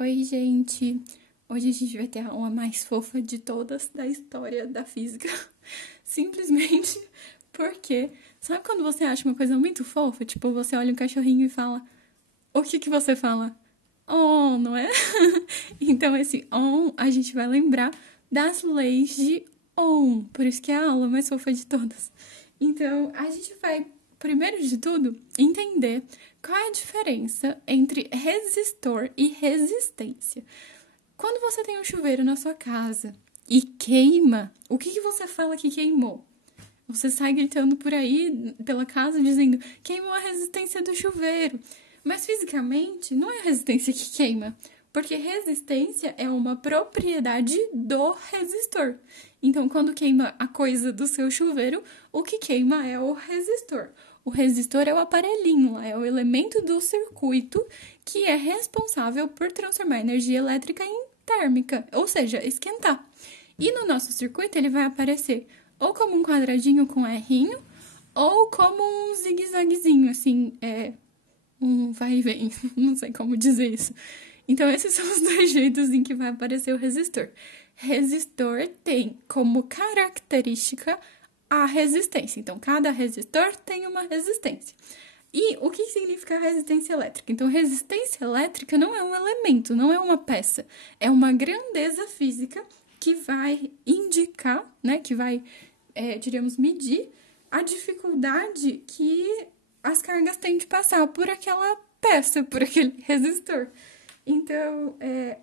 Oi, gente! Hoje a gente vai ter a aula mais fofa de todas da história da física. Simplesmente porque, sabe quando você acha uma coisa muito fofa? Tipo, você olha um cachorrinho e fala, o que que você fala? Oh, não é? Então, esse on a gente vai lembrar das leis de Ohm. Por isso que é a aula mais fofa de todas. Então, a gente vai, primeiro de tudo, entender qual é a diferença entre resistor e resistência. Quando você tem um chuveiro na sua casa e queima, o que você fala que queimou? Você sai gritando por aí, pela casa, dizendo queimou a resistência do chuveiro. Mas fisicamente, não é a resistência que queima, porque resistência é uma propriedade do resistor. Então, quando queima a coisa do seu chuveiro, o que queima é o resistor. O resistor é o aparelhinho, é o elemento do circuito que é responsável por transformar energia elétrica em térmica, ou seja, esquentar. E no nosso circuito ele vai aparecer ou como um quadradinho com errinho, ou como um zigue-zaguezinho, assim, um vai e vem, não sei como dizer isso. Então, esses são os dois jeitos em que vai aparecer o resistor. Resistor tem como característica a resistência. Então, cada resistor tem uma resistência. E o que significa resistência elétrica? Então, resistência elétrica não é um elemento, não é uma peça. É uma grandeza física que vai indicar, né, que vai, diríamos, medir a dificuldade que as cargas têm de passar por aquela peça, por aquele resistor. Então,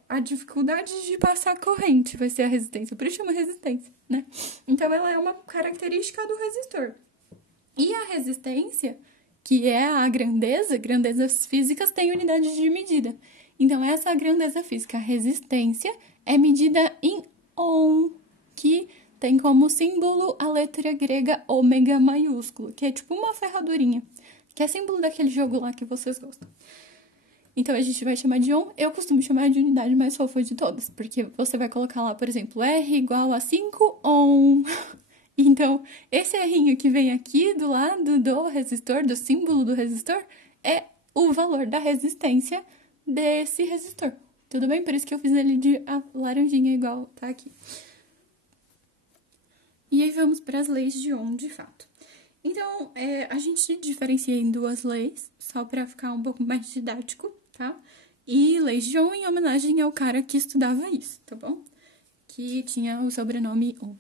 a dificuldade de passar corrente vai ser a resistência, por isso chama resistência, né? Então, ela é uma característica do resistor. E a resistência, que é a grandeza, grandezas físicas têm unidade de medida. Então, essa é a grandeza física. A resistência é medida em Ohm, que tem como símbolo a letra grega ômega maiúsculo, que é tipo uma ferradurinha, que é símbolo daquele jogo lá que vocês gostam. Então, a gente vai chamar de Ohm. Eu costumo chamar de unidade mais fofa de todas, porque você vai colocar lá, por exemplo, R igual a 5 Ohm. Então, esse errinho que vem aqui do lado do resistor, do símbolo do resistor, é o valor da resistência desse resistor. Tudo bem? Por isso que eu fiz ele de laranjinha igual tá aqui. E aí vamos para as leis de Ohm, de fato. Então, a gente diferencia em duas leis, só para ficar um pouco mais didático, tá? E leis de Ohm em homenagem ao cara que estudava isso, tá bom? Que tinha o sobrenome Ohm.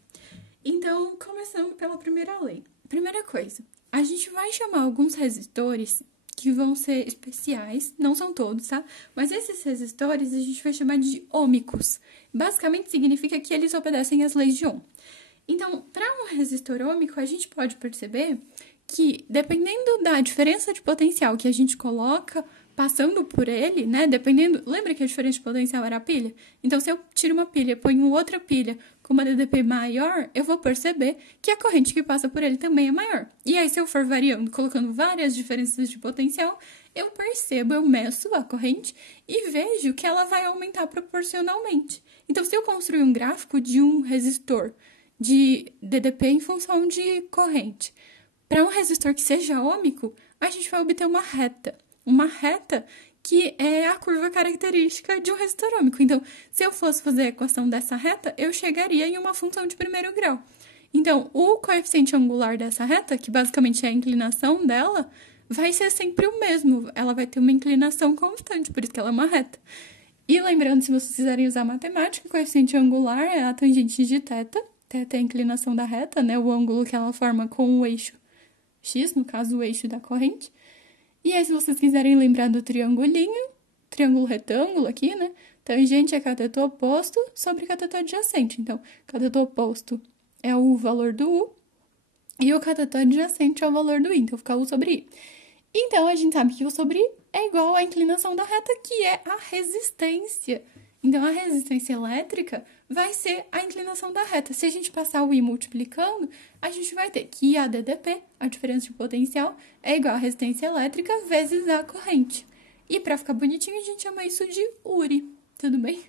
Então, começando pela primeira lei. Primeira coisa, a gente vai chamar alguns resistores que vão ser especiais, não são todos, tá? Mas esses resistores a gente vai chamar de ômicos. Basicamente significa que eles obedecem às leis de Ohm. Então, para um resistor ômico, a gente pode perceber que, dependendo da diferença de potencial que a gente coloca passando por ele, né? Dependendo. Lembra que a diferença de potencial era a pilha? Então, se eu tiro uma pilha e ponho outra pilha com uma DDP maior, eu vou perceber que a corrente que passa por ele também é maior. E aí, se eu for variando, colocando várias diferenças de potencial, eu percebo, eu meço a corrente e vejo que ela vai aumentar proporcionalmente. Então, se eu construir um gráfico de um resistor de DDP em função de corrente, para um resistor que seja ômico, a gente vai obter uma reta. Uma reta que é a curva característica de um resistor ômico. Então, se eu fosse fazer a equação dessa reta, eu chegaria em uma função de primeiro grau. Então, o coeficiente angular dessa reta, que basicamente é a inclinação dela, vai ser sempre o mesmo. Ela vai ter uma inclinação constante, por isso que ela é uma reta. E lembrando, se vocês quiserem usar matemática, o coeficiente angular é a tangente de θ. Θ é a inclinação da reta, né? O ângulo que ela forma com o eixo x, no caso, o eixo da corrente. E aí, se vocês quiserem lembrar do triangulinho, triângulo retângulo aqui, né? Tangente é cateto oposto sobre cateto adjacente. Então, cateto oposto é o valor do U e o cateto adjacente é o valor do I. Então, fica U sobre I. Então, a gente sabe que U sobre I é igual à inclinação da reta, que é a resistência. Então, a resistência elétrica vai ser a inclinação da reta. Se a gente passar o I multiplicando, a gente vai ter que a DDP, a diferença de potencial, é igual a resistência elétrica vezes a corrente. E para ficar bonitinho, a gente chama isso de URI, tudo bem?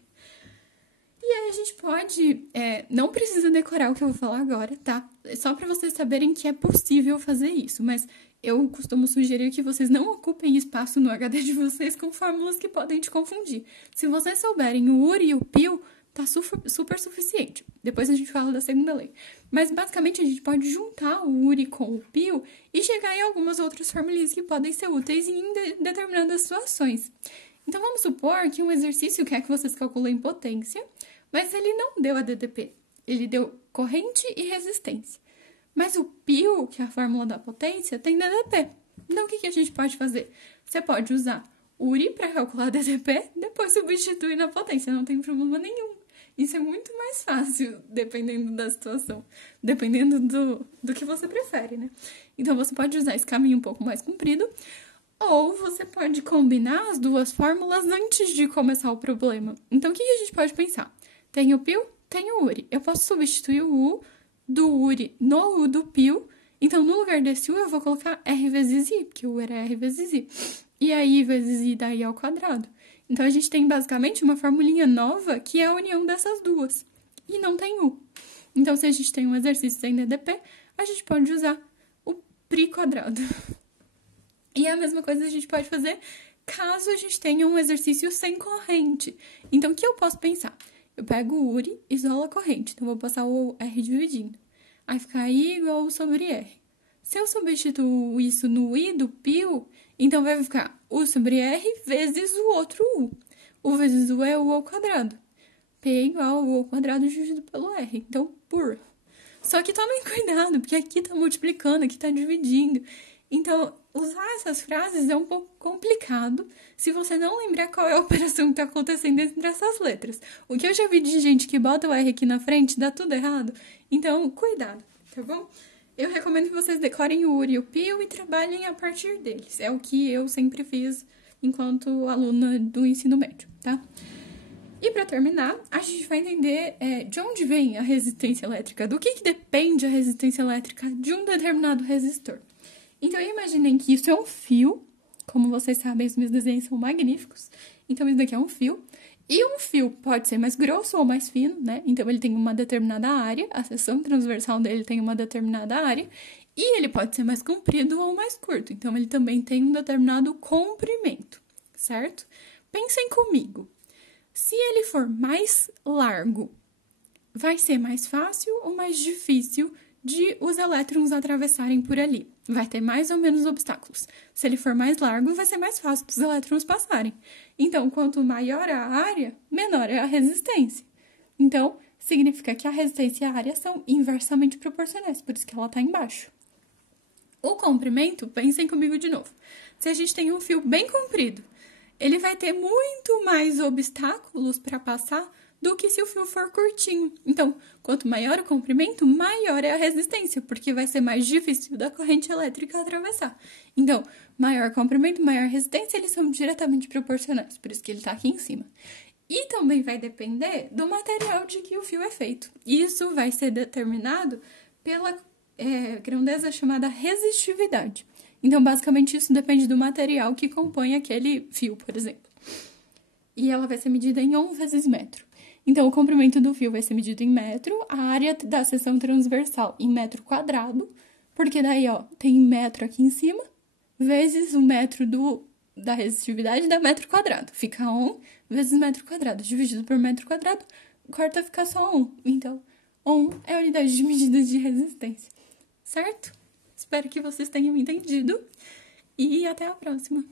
E aí a gente pode, não precisa decorar o que eu vou falar agora, tá? Só para vocês saberem que é possível fazer isso, mas eu costumo sugerir que vocês não ocupem espaço no HD de vocês com fórmulas que podem te confundir. Se vocês souberem o URI e o PIL, tá super suficiente. Depois a gente fala da segunda lei. Mas, basicamente, a gente pode juntar o URI com o PIL e chegar em algumas outras formulinhas que podem ser úteis em determinadas situações. Então, vamos supor que um exercício quer que vocês calculem potência, mas ele não deu a DDP. Ele deu corrente e resistência. Mas o PIL, que é a fórmula da potência, tem DDP. Então, o que a gente pode fazer? Você pode usar URI para calcular DDP, depois substituir na potência, não tem problema nenhum. Isso é muito mais fácil, dependendo da situação, dependendo do que você prefere, né? Então, você pode usar esse caminho um pouco mais comprido, ou você pode combinar as duas fórmulas antes de começar o problema. Então, o que a gente pode pensar? Tem o PIL, tem o URI. Eu posso substituir o U do URI no U do PIL. Então, no lugar desse U, eu vou colocar R vezes I, porque o U era R vezes I. E aí, I vezes I dá I ao quadrado. Então, a gente tem basicamente uma formulinha nova que é a união dessas duas. E não tem U. Então, se a gente tem um exercício sem DDP, a gente pode usar o PRI quadrado. E a mesma coisa a gente pode fazer caso a gente tenha um exercício sem corrente. Então, o que eu posso pensar? Eu pego o URI, isolo a corrente. Então, vou passar o R dividindo. Aí fica I igual U sobre R. Se eu substituo isso no I do PIL, então vai ficar U sobre R vezes o outro U. U vezes U é U ao quadrado. P igual a U ao quadrado dividido pelo R. Então, por. Só que tomem cuidado, porque aqui tá multiplicando, aqui tá dividindo. Então, usar essas frases é um pouco complicado se você não lembrar qual é a operação que está acontecendo entre essas letras. O que eu já vi de gente que bota o R aqui na frente, dá tudo errado. Então, cuidado, tá bom? Eu recomendo que vocês decorem o URI e o PIL e trabalhem a partir deles. É o que eu sempre fiz enquanto aluna do ensino médio, tá? E para terminar, a gente vai entender de onde vem a resistência elétrica, do que depende a resistência elétrica de um determinado resistor. Então, imaginem que isso é um fio. Como vocês sabem, os meus desenhos são magníficos. Então, isso daqui é um fio. E um fio pode ser mais grosso ou mais fino, né? Então, ele tem uma determinada área. A seção transversal dele tem uma determinada área. E ele pode ser mais comprido ou mais curto. Então, ele também tem um determinado comprimento, certo? Pensem comigo. Se ele for mais largo, vai ser mais fácil ou mais difícil de os elétrons atravessarem por ali? Vai ter mais ou menos obstáculos. Se ele for mais largo, vai ser mais fácil dos elétrons passarem. Então, quanto maior a área, menor é a resistência. Então, significa que a resistência e a área são inversamente proporcionais, por isso que ela está embaixo. O comprimento, pensem comigo de novo. Se a gente tem um fio bem comprido, ele vai ter muito mais obstáculos para passar do que se o fio for curtinho. Então, quanto maior o comprimento, maior é a resistência, porque vai ser mais difícil da corrente elétrica atravessar. Então, maior comprimento, maior resistência, eles são diretamente proporcionais, por isso que ele está aqui em cima. E também vai depender do material de que o fio é feito. Isso vai ser determinado pela grandeza chamada resistividade. Então, basicamente, isso depende do material que compõe aquele fio, por exemplo. E ela vai ser medida em ohm vezes metro. Então, o comprimento do fio vai ser medido em metro, a área da seção transversal em metro quadrado, porque daí, ó, tem metro aqui em cima, vezes o metro da resistividade dá metro quadrado. Fica ohm vezes metro quadrado, dividido por metro quadrado, corta fica só ohm. Então, ohm é a unidade de medida de resistência, certo? Espero que vocês tenham entendido e até a próxima!